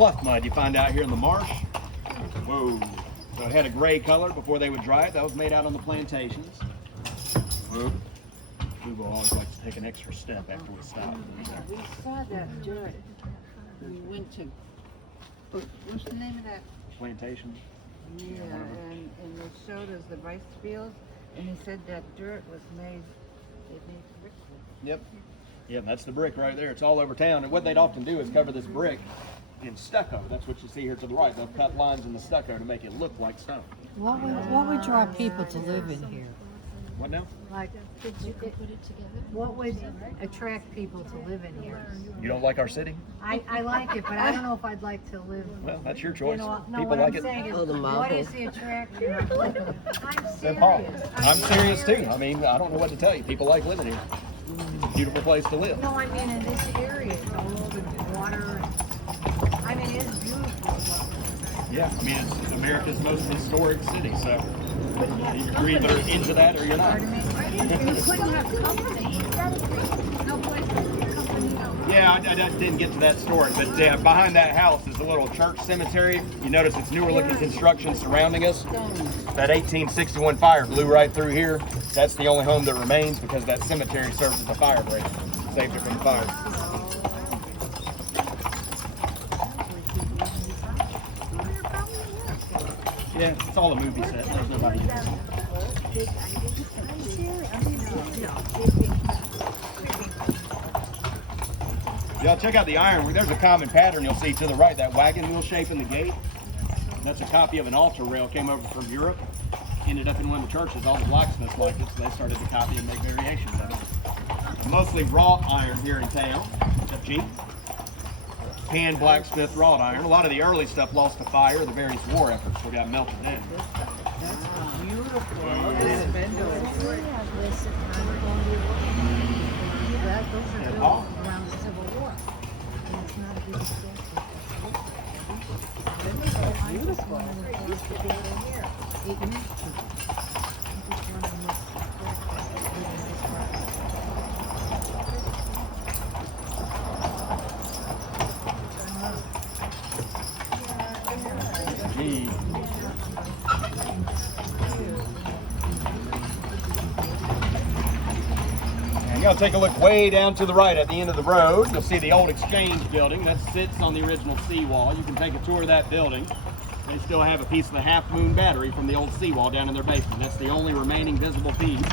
Fluff mud you find out here in the marsh. Whoa. So it had a gray color before they would dry it. That was made out on the plantations. Whoa. Google always likes to take an extra step after we stop. We saw that dirt. We went to, what's the name of that? Plantation. Yeah, and they showed us the rice fields, and he said that dirt was made, they made brick with. Yep. Yeah, that's the brick right there. It's all over town. And what they'd often do is cover this brick in stucco. That's what you see here to the right. They'll cut lines in the stucco to make it look like stone. What would draw people to live in here? What now? Like, what would attract people to live in here? You don't like our city? I like it, but I don't know if I'd like to live. Well, that's your choice. You know, no, People what like I'm it. saying is, the what is the attraction of living? I'm serious. I'm serious too. I mean, I don't know what to tell you. People like living here. It's a beautiful place to live. No, I mean in this area, it's all over the water. I mean, it's beautiful. Yeah, I mean, it's America's most historic city, so you're either into that or you're not. You couldn't have company. No place for company. Yeah, I didn't get to that story, but behind that house is a little church cemetery. You notice it's newer looking construction surrounding us. That 1861 fire blew right through here. That's the only home that remains because that cemetery serves as a fire break. Saved it from the fire. Yeah, it's all a movie set. There's nobody in it. Y'all check out the ironwork. There's a common pattern you'll see to the right. That wagon wheel shape in the gate. That's a copy of an altar rail. Came over from Europe. Ended up in one of the churches. All the blacksmiths liked it, so they started to copy and make variations of it. Mostly wrought iron here in town. Except cheap. Hand blacksmith wrought iron. A lot of the early stuff lost to fire. The various war efforts got melted in. That's beautiful. Those are built around the Civil War. Beautiful. Gee. And y'all take a look way down to the right at the end of the road. You'll see the old exchange building that sits on the original seawall. You can take a tour of that building. They still have a piece of the Half Moon battery from the old seawall down in their basement. That's the only remaining visible piece.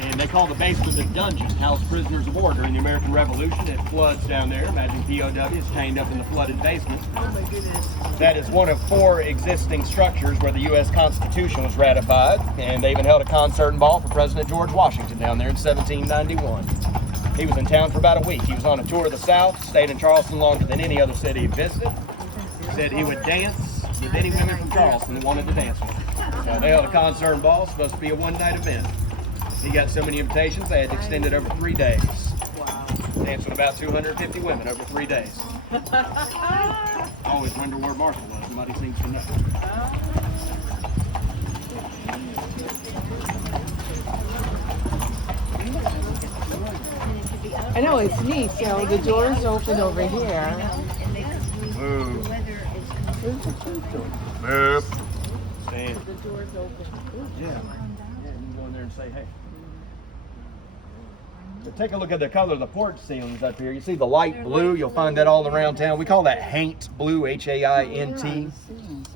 And they call the basement the dungeon, housed prisoners of war during the American Revolution. It floods down there. Imagine POWs chained up in the flooded basement. Oh my goodness. That is one of 4 existing structures where the U.S. Constitution was ratified, and they even held a concert and ball for President George Washington down there in 1791. He was in town for about a week. He was on a tour of the South, stayed in Charleston longer than any other city he visited. Said he would dance with any women from Charleston that wanted to dance with him. So they held a concert and ball, supposed to be a one-night event. He got so many invitations, they had to extend it over 3 days. Wow. Danced with about 250 women over 3 days. I always wonder where Martha was. Somebody seems to know. I know, it's neat. So the door's open over here. Move. Move. Stand. The door's open. Yeah. Yeah, you can go in there and say, hey. But take a look at the color of the porch ceilings up here. You see the light blue? You'll find that all around town. We call that haint blue, H-A-I-N-T.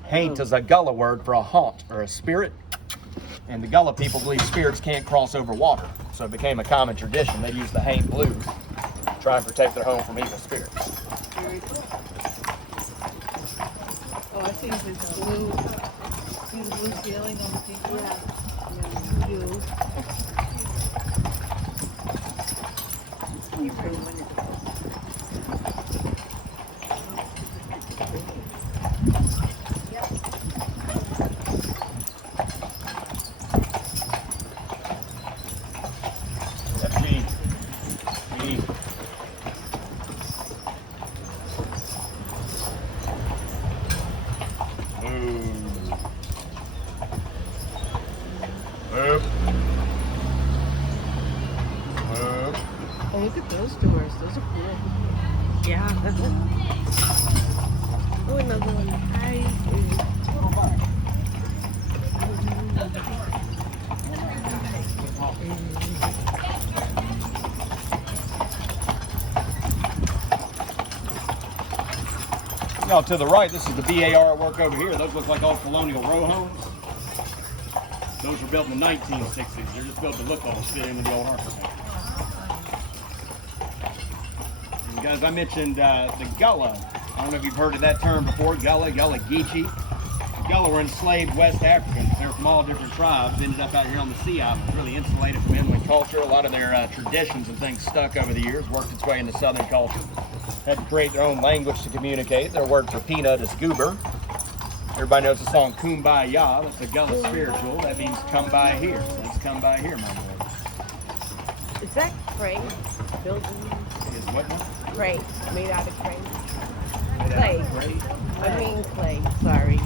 Haint is a Gullah word for a haunt or a spirit. And the Gullah people believe spirits can't cross over water. So it became a common tradition. They used the haint blue to try and protect their home from evil spirits. Very cool. Oh, I see this blue. See the blue ceiling on the people? Yeah. Blue. Oh, look at those doors. Those are cool. Yeah. of the ice. Now to the right, this is the BAR work over here. Those look like old colonial row homes. Those were built in the 1960s. They're just built to look old, fit into the old Harper Bank. And guys, I mentioned the Gullah. I don't know if you've heard of that term before. Gullah, Gullah Geechee. The Gullah were enslaved West Africans. They're from all different tribes. Ended up out here on the Sea Islands, really insulated from inland culture. A lot of their traditions and things stuck over the years, worked its way into Southern culture. Had to create their own language to communicate. Their word for peanut is goober. Everybody knows the song Kumbaya. That's a Gullah spiritual. That means come by here. So let's come by here, my boy. Is that clay building? Is what now? Clay, made out of clay. Made out Clay. of clay? I mean clay, sorry. I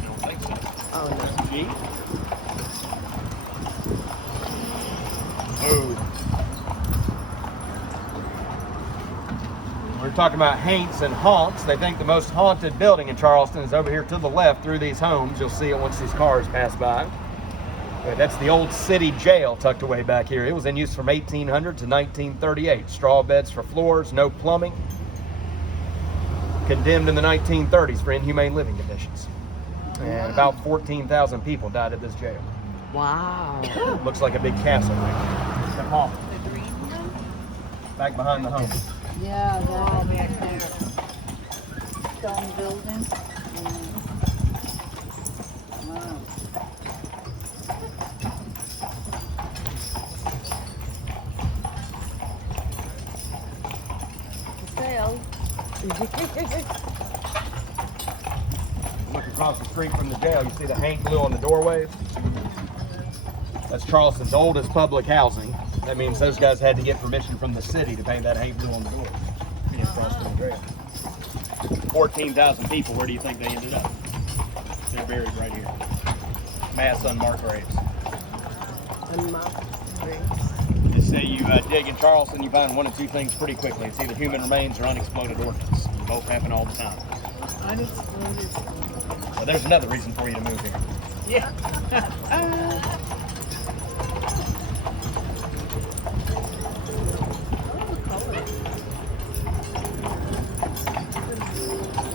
don't think so. Oh no. Gee? Oh. We're talking about haunts and haunts. They think the most haunted building in Charleston is over here to the left through these homes. You'll see it once these cars pass by. That's the old city jail tucked away back here. It was in use from 1800 to 1938. Straw beds for floors, no plumbing. Condemned in the 1930s for inhumane living conditions. And about 14,000 people died at this jail. Wow. Looks like a big castle right here. The hall. Back behind the home. Yeah, that back there. Stone building. Wow. Sale. Look across the street from the jail, you see the Hank Blue on the doorways? That's Charleston's oldest public housing. That means those guys had to get permission from the city to paint that Hank Blue on the door. Being across from the jail. 14,000 people, where do you think they ended up? They're buried right here. Mass unmarked graves. Unmarked graves. They say you dig in Charleston, you find one of two things pretty quickly. It's either human remains or unexploded ordnance. Both happen all the time. Unexploded. So there's another reason for you to move here. Yeah.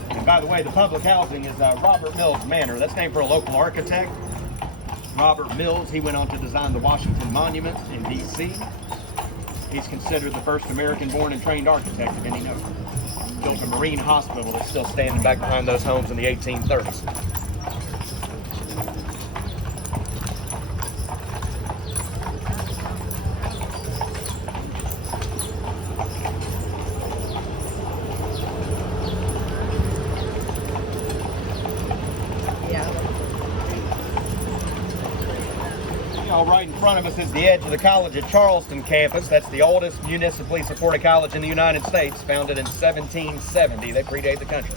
And by the way, the public housing is Robert Mills Manor. That's named for a local architect. Robert Mills, he went on to design the Washington Monument in D.C. He's considered the first American-born and trained architect of any note. Built a marine hospital that's still standing back behind those homes in the 1830s. Right in front of us is the edge of the College at Charleston campus. That's the oldest municipally supported college in the United States, founded in 1770. They predate the country.